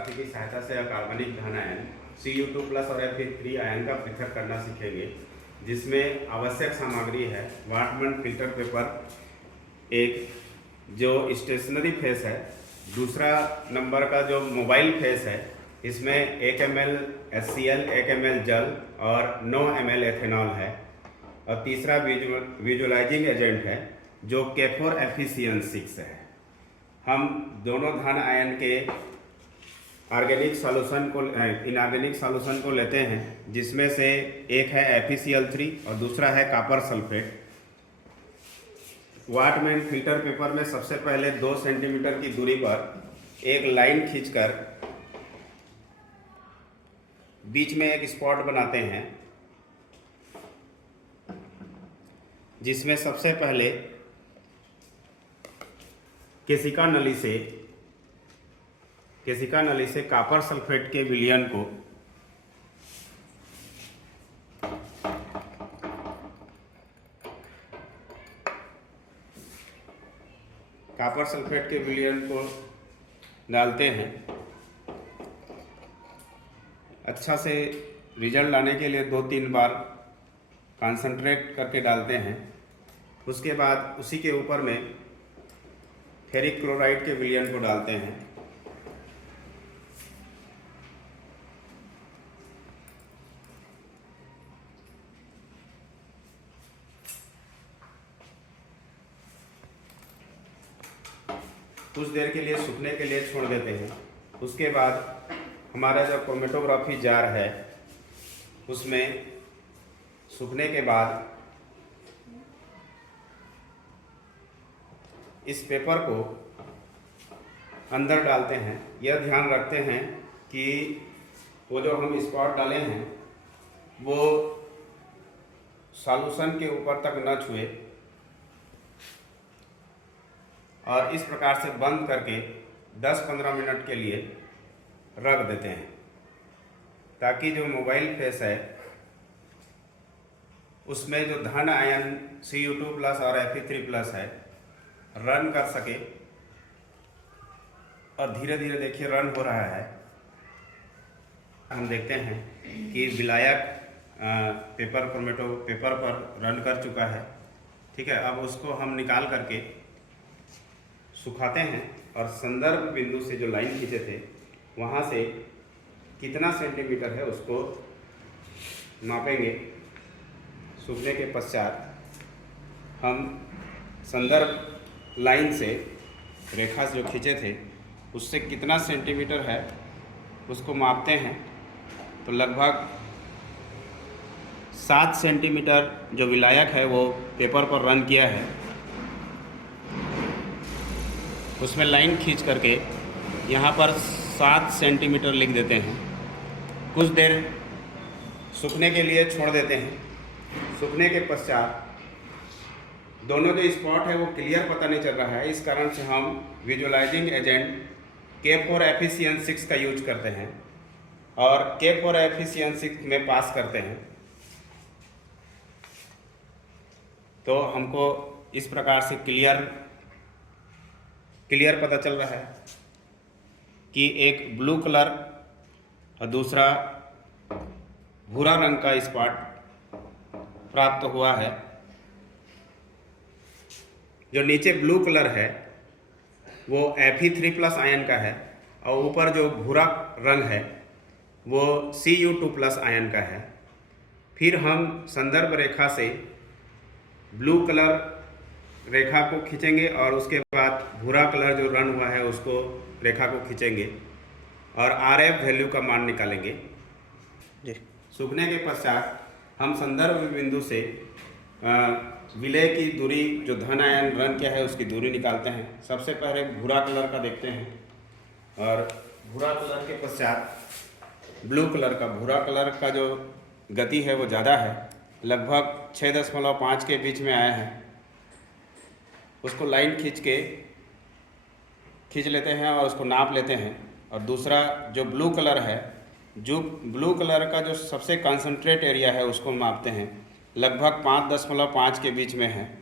Homeopathy की सहायता से अकार्बनिक धन आयन Cu2+ और Fe3 आयन का पृथक करना सीखेंगे, जिसमें आवश्यक सामग्री है वाटमैन फिल्टर पेपर एक, जो स्टेशनरी फेस है। दूसरा नंबर का जो मोबाइल फेस है, इसमें 1 ml HCl, 1 ml जल और 9 ml एथेनॉल है। और तीसरा विजुअलाइजिंग एजेंट है जो K4 Fe6 है। हम दोनों धन आयन के ऑर्गेनिक सॉल्यूशन को इनऑर्गेनिक सॉल्यूशन को लेते हैं, जिसमें से एक है FeCl3 और दूसरा है copper sulphate. Whatman filter paper में सबसे पहले 2 सेंटीमीटर की दूरी पर एक लाइन खींचकर बीच में एक स्पॉट बनाते हैं, जिसमें सबसे पहले केशिका नली से कॉपर सल्फेट के विलयन को डालते हैं। अच्छा से रिजल्ट लाने के लिए 2-3 बार कंसंट्रेट करके डालते हैं। उसके बाद उसी के ऊपर में फेरिक क्लोराइड के विलयन को डालते हैं। कुछ देर के लिए सूखने के लिए छोड़ देते हैं। उसके बाद हमारा जो क्रोमेटोग्राफी जार है, उसमें सूखने के बाद इस पेपर को अंदर डालते हैं। यह ध्यान रखते हैं कि वो जो हम स्पॉट डाले हैं वो सॉल्यूशन के ऊपर तक न छुए, और इस प्रकार से बंद करके 10-15 मिनट के लिए रख देते हैं, ताकि जो मोबाइल फेस है उसमें जो धन आयन Cu2+ और Fe3+ है रन कर सके। और धीरे धीरे देखिए रन हो रहा है। हम देखते हैं कि विलायक क्रोमेटो पेपर पर रन कर चुका है। ठीक है, अब उसको हम निकाल करके सुखाते हैं और संदर्भ बिंदु से जो लाइन खींचे थे वहाँ से कितना सेंटीमीटर है उसको मापेंगे। सूखने के पश्चात हम संदर्भ लाइन से रेखा जो खींचे थे उससे कितना सेंटीमीटर है उसको मापते हैं। तो लगभग 7 सेंटीमीटर जो विलायक है वो पेपर पर रन किया है। उसमें लाइन खींच करके यहाँ पर 7 सेंटीमीटर लिख देते हैं। कुछ देर सूखने के लिए छोड़ देते हैं। सूखने के पश्चात दोनों जो स्पॉट है वो क्लियर पता नहीं चल रहा है, इस कारण से हम विजुअलाइजिंग एजेंट K4 Fe6 का यूज करते हैं और K4 Fe6 में पास करते हैं। तो हमको इस प्रकार से क्लियर पता चल रहा है कि एक ब्लू कलर और दूसरा भूरा रंग का स्पॉट प्राप्त हुआ है। जो नीचे ब्लू कलर है वो Fe3+ आयन का है और ऊपर जो भूरा रंग है वो Cu2+ आयन का है। फिर हम संदर्भ रेखा से ब्लू कलर रेखा को खींचेंगे और उसके बाद भूरा कलर जो रन हुआ है उसको रेखा को खींचेंगे और RF वैल्यू का मान निकालेंगे जी। सूखने के पश्चात हम संदर्भ बिंदु से विलय की दूरी जो धन आयन रन किया है उसकी दूरी निकालते हैं। सबसे पहले भूरा कलर का देखते हैं और भूरा कलर के पश्चात ब्लू कलर का। भूरा कलर का जो गति है वो ज़्यादा है, लगभग 6.5 के बीच में आया है। उसको लाइन खींच लेते हैं और उसको नाप लेते हैं। और दूसरा जो ब्लू कलर है, जो ब्लू कलर का जो सबसे कंसंट्रेट एरिया है उसको मापते हैं, लगभग 5.5 के बीच में है।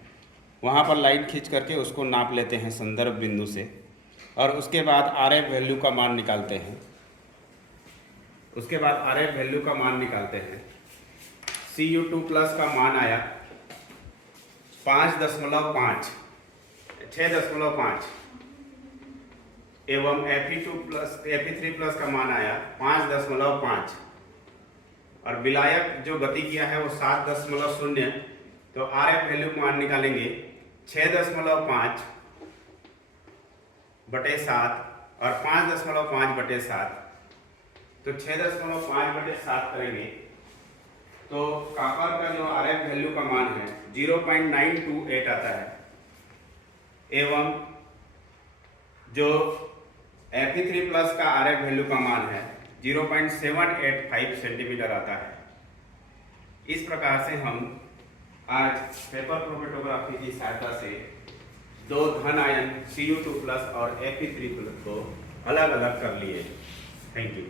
वहाँ पर लाइन खींच करके उसको नाप लेते हैं संदर्भ बिंदु से और उसके बाद RF वैल्यू का मान निकालते हैं। उसके बाद RF वैल्यू का मान निकालते हैं। Cu2 प्लस का मान आया 5.5 6.5 एवं Fe3 प्लस का मान आया 5.5 और विलायक जो गति किया है वो 7.0। तो RF वैल्यू का मान निकालेंगे 6.5 बटे 7 और 5.5 बटे 7। तो 6.5 बटे 7 करेंगे तो कॉपर का जो RF वैल्यू का मान है 0.928 आता है एवं जो Fe3 प्लस का RF वैल्यू का मान है 0.785 सेंटीमीटर आता है। इस प्रकार से हम आज पेपर क्रोमेटोग्राफी की सहायता से दो धन आयन Cu2 प्लस और Fe3 प्लस को अलग अलग कर लिए। Thank you.